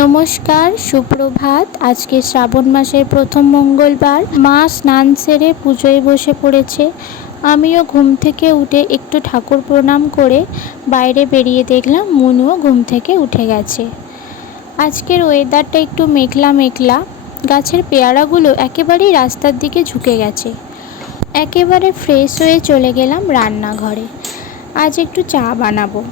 নমস্কার, সুপ্রভাত। আজকে শ্রাবণ মাসের প্রথম মঙ্গলবার। মা স্নান সেরে পুজোয় বসে পড়েছে। আমিও ঘুম থেকে উঠে একটু ঠাকুর প্রণাম করে বাইরে বেরিয়ে দেখলাম মুনুও ঘুম থেকে উঠে গেছে। আজকের ওয়েদারটা একটু মেঘলা মেঘলা। গাছের পেয়ারাগুলো একেবারেই রাস্তার দিকে ঝুঁকে গেছে। একেবারে ফ্রেশ হয়ে চলে গেলাম রান্নাঘরে। আজ একটু চা বানাবো।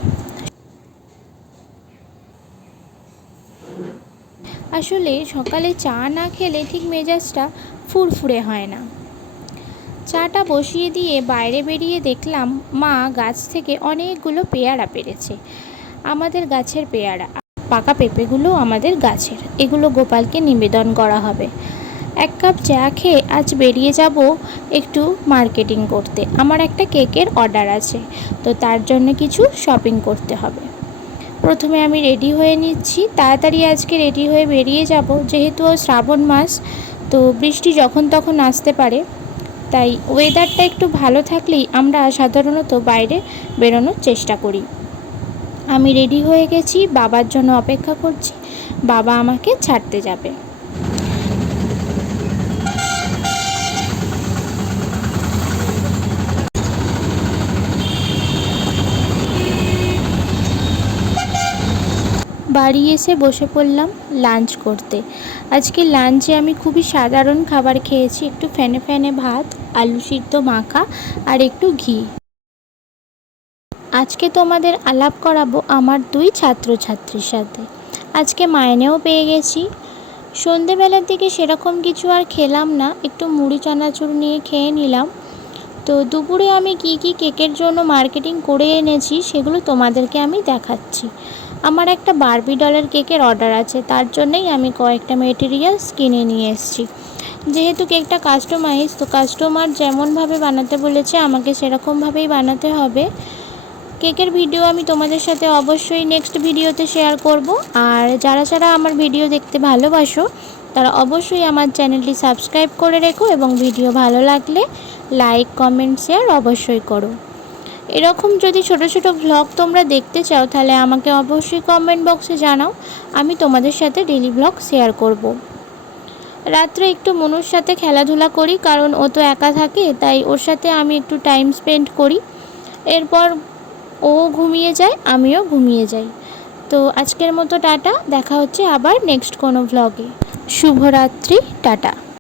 আসলে সকালে চা না খেলে ঠিক মেজাজটা ফুরফুরে হয় না। চাটা বসিয়ে দিয়ে বাইরে বেরিয়ে দেখলাম মা গাছ থেকে অনেকগুলো পেয়ারা পেড়েছে। আমাদের গাছের পেয়ারা, পাকা পেঁপেগুলো আমাদের গাছের। এগুলো গোপালকে নিবেদন করা হবে। 1 কাপ চা খেয়ে আজ বেরিয়ে যাব একটু মার্কেটিং করতে। আমার একটা কেকের অর্ডার আছে, তো তার জন্য কিছু শপিং করতে হবে। প্রথমে আমি রেডি হয়ে নিচ্ছি। তাড়াতাড়ি আজকে রেডি হয়ে বেরিয়ে যাব, যেহেতু শ্রাবণ মাস, তো বৃষ্টি যখন তখন আসতে পারে। তাই ওয়েদারটা একটু ভালো থাকলেই আমরা সাধারণত বাইরে বেরোনোর চেষ্টা করি। আমি রেডি হয়ে গেছি, বাবার জন্য অপেক্ষা করছি। বাবা আমাকে ছাড়তে যাবে। বাড়ি এসে বসে পড়লাম লাঞ্চ করতে। আজকে লাঞ্চে আমি খুবই সাধারণ খাবার খেয়েছি। একটু ফেনে ফেনে ভাত, আলু সিদ্ধ মাখা আর একটু ঘি। আজকে তোমাদের আলাপ করাবো আমার 2 ছাত্রছাত্রীর সাথে। আজকে মাইনেও পেয়ে গেছি। সন্ধেবেলার দিকে সেরকম কিছু আর খেলাম না, একটু মুড়ি চানাচুর নিয়ে খেয়ে নিলাম। তো দুপুরে আমি কি কি কেকের জন্য মার্কেটিং করে এনেছি সেগুলো তোমাদেরকে আমি দেখাচ্ছি। আমার একটা বারবি ডলের কেকের অর্ডার আছে, তার জন্যই আমি কয়েকটা মেটেরিয়ালস কিনে নিয়ে এসেছি। যেহেতু কেকটা কাস্টমাইজ, তো কাস্টমার যেমনভাবে বানাতে বলেছে আমাকে সেরকমভাবেই বানাতে হবে। কেকের ভিডিও আমি তোমাদের সাথে অবশ্যই নেক্সট ভিডিওতে শেয়ার করব। আর যারা যারা আমার ভিডিও দেখতে ভালোবাসো তারা অবশ্যই আমার চ্যানেলটি সাবস্ক্রাইব করে রেখো, এবং ভিডিও ভালো লাগলে লাইক, কমেন্ট, শেয়ার অবশ্যই করো। এরকম যদি ছোট ছোট ভ্লগ তোমরা দেখতে চাও তাহলে আমাকে অবশ্যই কমেন্ট বক্সে জানাও। আমি তোমাদের সাথে ডেইলি ভ্লগ শেয়ার করব। রাত্রে একটু মনুর সাথে খেলাধুলা করি, কারণ ও তো একা থাকে, তাই ওর সাথে আমি একটু টাইম স্পেন্ড করি। এরপর ও ঘুমিয়ে যায়, আমিও ঘুমিয়ে যাই। তো আজকের মতো টাটা, দেখা হচ্ছে আবার নেক্সট কোনো ভ্লগে। শুভরাত্রি, টাটা।